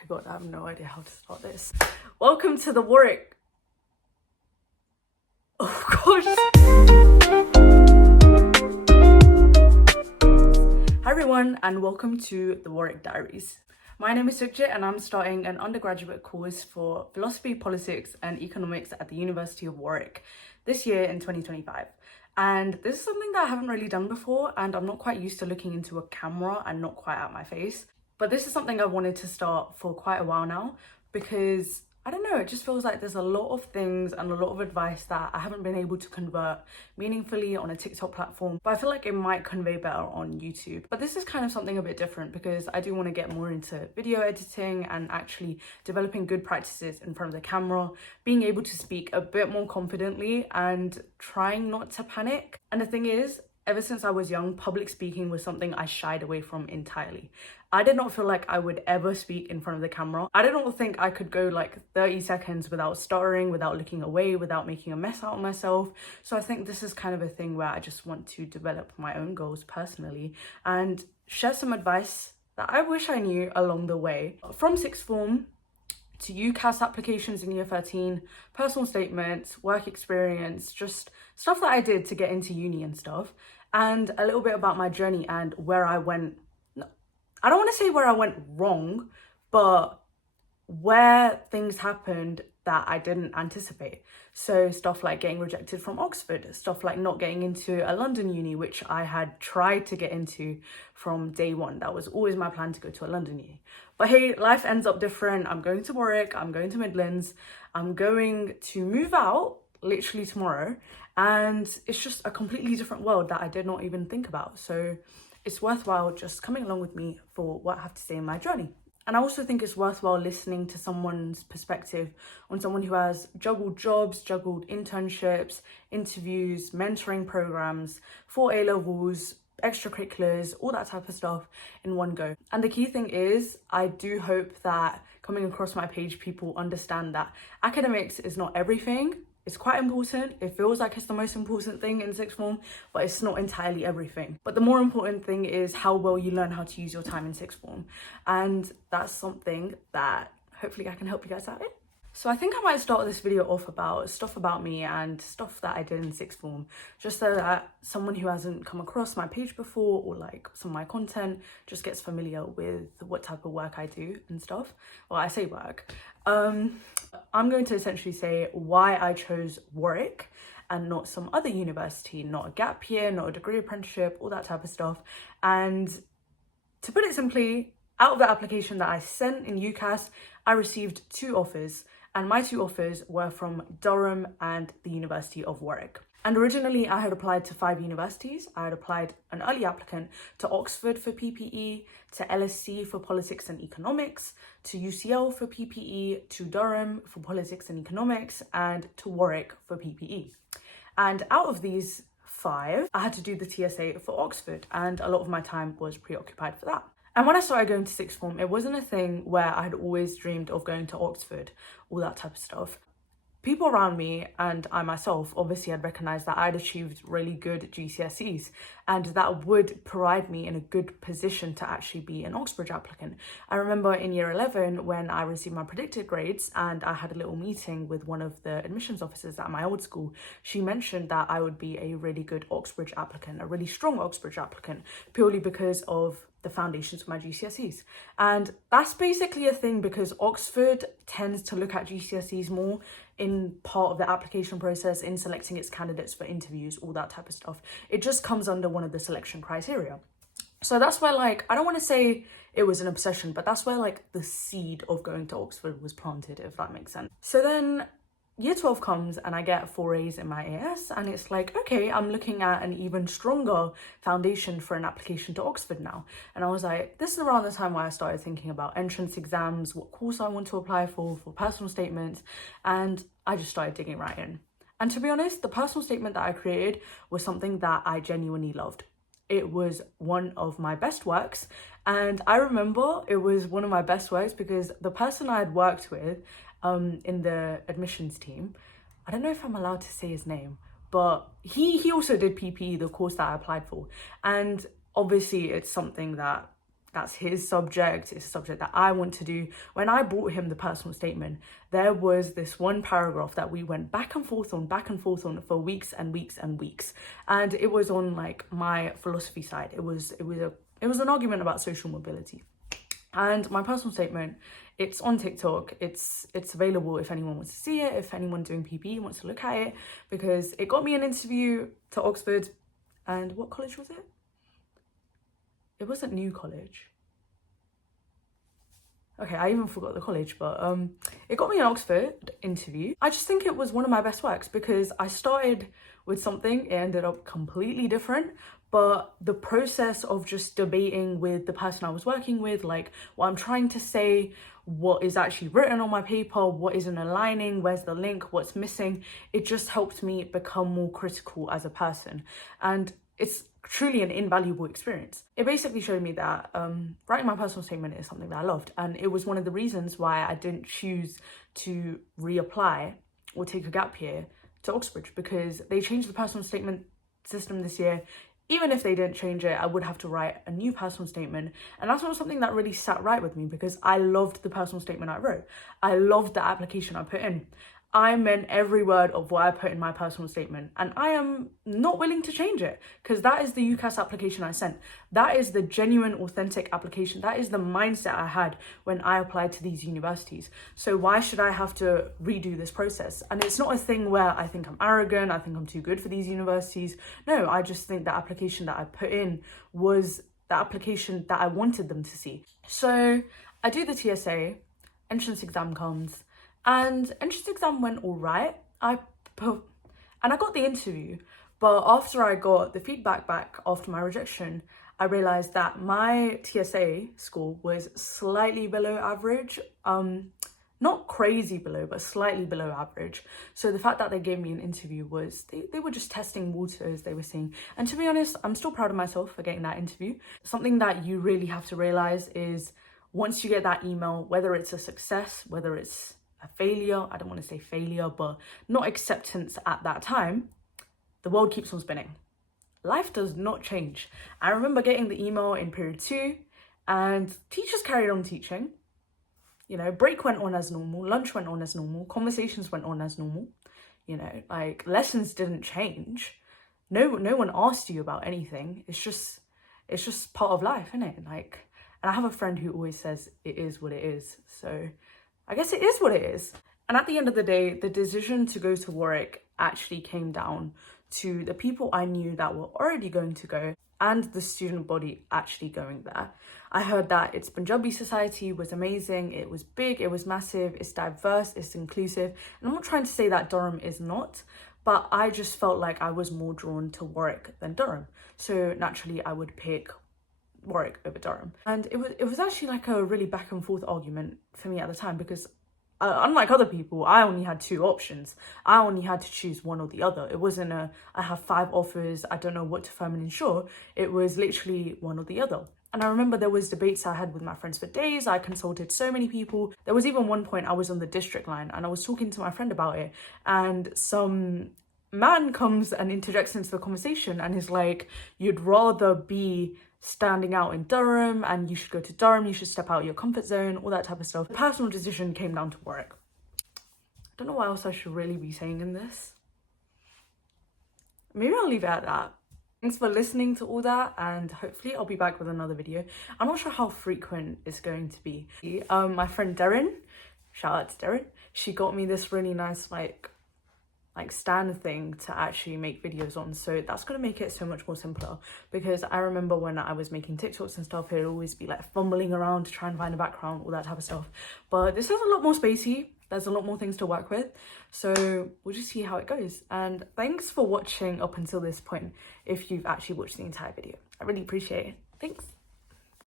my god, I have no idea how to start this. Welcome to the Warwick. Oh gosh. Hi everyone, and welcome to the Warwick Diaries. My name is Sukhjit and I'm starting an undergraduate course for philosophy, politics and economics at the University of Warwick this year in 2025. And this is something that I haven't really done before, and I'm not quite used to looking into a camera and not quite at my face. But this is something I've wanted to start for quite a while now because, I don't know, it just feels like there's a lot of things and a lot of advice that I haven't been able to convert meaningfully on a TikTok platform, but I feel like it might convey better on YouTube. But this is kind of something a bit different because I do want to get more into video editing and actually developing good practices in front of the camera, being able to speak a bit more confidently and trying not to panic. And the thing is, ever since I was young, public speaking was something I shied away from entirely. I did not feel like I would ever speak in front of the camera. I did not think I could go like 30 seconds without stuttering, without looking away, without making a mess out of myself. So I think this is kind of a thing where I just want to develop my own goals personally and share some advice that I wish I knew along the way. From sixth form to UCAS applications in year 13, personal statements, work experience, just stuff that I did to get into uni and stuff, and a little bit about my journey and where I went. I don't want to say where I went wrong, but where things happened that I didn't anticipate. So stuff like getting rejected from Oxford, stuff like not getting into a London uni, which I had tried to get into from day one. That was always my plan, to go to a London uni. But hey, life ends up different. I'm going to Warwick, I'm going to Midlands, I'm going to move out literally tomorrow. And it's just a completely different world that I did not even think about. So it's worthwhile just coming along with me for what I have to say in my journey. And I also think it's worthwhile listening to someone's perspective on someone who has juggled jobs, juggled internships, interviews, mentoring programs, 4 A-levels, extracurriculars, all that type of stuff in one go. And the key thing is, I do hope that coming across my page, people understand that academics is not everything. It's quite important. It feels like it's the most important thing in sixth form, but it's not entirely everything. But the more important thing is how well you learn how to use your time in sixth form. And that's something that hopefully I can help you guys out in. So I think I might start this video off about stuff about me and stuff that I did in sixth form, just so that someone who hasn't come across my page before or like some of my content just gets familiar with what type of work I do and stuff. Well, I say work. I'm going to essentially say why I chose Warwick and not some other university, not a gap year, not a degree apprenticeship, all that type of stuff. And to put it simply, out of the application that I sent in UCAS, I received 2 offers. And my 2 offers were from Durham and the University of Warwick. And originally I had applied to 5 universities. I had applied an early applicant to Oxford for PPE, to LSE for politics and economics, to UCL for PPE, to Durham for politics and economics, and to Warwick for PPE. And out of these 5, I had to do the TSA for Oxford, and a lot of my time was preoccupied for that. And when I started going to sixth form, it wasn't a thing where I had always dreamed of going to Oxford, all that type of stuff. People around me and I myself obviously had recognised that I'd achieved really good GCSEs, and that would provide me in a good position to actually be an Oxbridge applicant. I remember in year 11 when I received my predicted grades and I had a little meeting with one of the admissions officers at my old school. She mentioned that I would be a really good Oxbridge applicant, a really strong Oxbridge applicant, purely because of the foundations of my GCSEs. And that's basically a thing because Oxford tends to look at GCSEs more in part of the application process, in selecting its candidates for interviews, all that type of stuff. It just comes under one of the selection criteria. So that's where, like, I don't want to say it was an obsession, but that's where like the seed of going to Oxford was planted, if that makes sense. So then year 12 comes and I get 4 A's in my AS, and it's like, okay, I'm looking at an even stronger foundation for an application to Oxford now. And I was like, this is around the time where I started thinking about entrance exams, what course I want to apply for personal statements, and I just started digging right in. And to be honest, the personal statement that I created was something that I genuinely loved. It was one of my best works, and I remember it was one of my best works because the person I had worked with in the admissions team, I don't know if I'm allowed to say his name, but he also did PPE, the course that I applied for. And obviously it's something that that's his subject. It's a subject that I want to do. When I brought him the personal statement, there was this one paragraph that we went back and forth on for weeks and weeks and weeks. And it was on like my philosophy side. It was an argument about social mobility. And my personal statement, it's on TikTok. It's available if anyone wants to see it, if anyone doing PPE wants to look at it, because it got me an interview to Oxford. And what college was it? It wasn't New College. Okay, I even forgot the college, but it got me an Oxford interview. I just think it was one of my best works because I started with something, it ended up completely different. But the process of just debating with the person I was working with, like what I'm trying to say, what is actually written on my paper, what isn't aligning, where's the link, what's missing, it just helped me become more critical as a person. And it's truly an invaluable experience. It basically showed me that writing my personal statement is something that I loved. And it was one of the reasons why I didn't choose to reapply or take a gap year to Oxbridge, because they changed the personal statement system this year. Even if they didn't change it, I would have to write a new personal statement. And that's not something that really sat right with me because I loved the personal statement I wrote. I loved the application I put in. I meant every word of what I put in my personal statement, and I am not willing to change it because that is the UCAS application I sent. That is the genuine, authentic application. That is the mindset I had when I applied to these universities. So why should I have to redo this process? And it's not a thing where I think I'm arrogant, I think I'm too good for these universities. No, I just think the application that I put in was the application that I wanted them to see. So I do the TSA, entrance exam comes, and entrance exam went all right. I got the interview, but after I got the feedback back after my rejection, I realized that my TSA score was slightly below average. Not crazy below, but slightly below average. So the fact that they gave me an interview was, they were just testing waters, they were seeing. And to be honest, I'm still proud of myself for getting that interview. Something that you really have to realize is once you get that email, whether it's a success, whether it's a failure, I don't want to say failure, but not acceptance at that time, the world keeps on spinning. Life does not change. I remember getting the email in period 2 and teachers carried on teaching. You know, break went on as normal, lunch went on as normal, conversations went on as normal. You know, like lessons didn't change. No one asked you about anything. It's just part of life, isn't it? Like, and I have a friend who always says it is what it is. So I guess it is what it is. And at the end of the day, the decision to go to Warwick actually came down to the people I knew that were already going to go and the student body actually going there. I heard that its Punjabi society was amazing, it was big, it was massive, it's diverse, it's inclusive. And I'm not trying to say that Durham is not, but I just felt like I was more drawn to Warwick than Durham. So naturally I would pick Warwick over Durham. And it was actually like a really back and forth argument for me at the time because unlike other people, I only had 2 options. I only had to choose one or the other. It wasn't I have 5 offers, I don't know what to firm and ensure. It was literally one or the other. And I remember there was debates I had with my friends for days. I consulted so many people. There was even one point I was on the district line and I was talking to my friend about it, and some man comes and interjects into the conversation and is like, you'd rather be standing out in Durham and you should go to Durham, you should step out of your comfort zone, all that type of stuff. The personal decision came down to Warwick. I don't know what else I should really be saying in this. Maybe I'll leave it at that. Thanks for listening to all that, and hopefully I'll be back with another video. I'm not sure how frequent it's going to be. My friend Darren, shout out to Darren, she got me this really nice like stand thing to actually make videos on, so that's going to make it so much more simpler, because I remember when I was making TikToks and stuff, it'd always be like fumbling around to try and find a background, all that type of stuff. But this is a lot more spacey, there's a lot more things to work with, so we'll just see how it goes. And thanks for watching up until this point if you've actually watched the entire video. I really appreciate it. Thanks.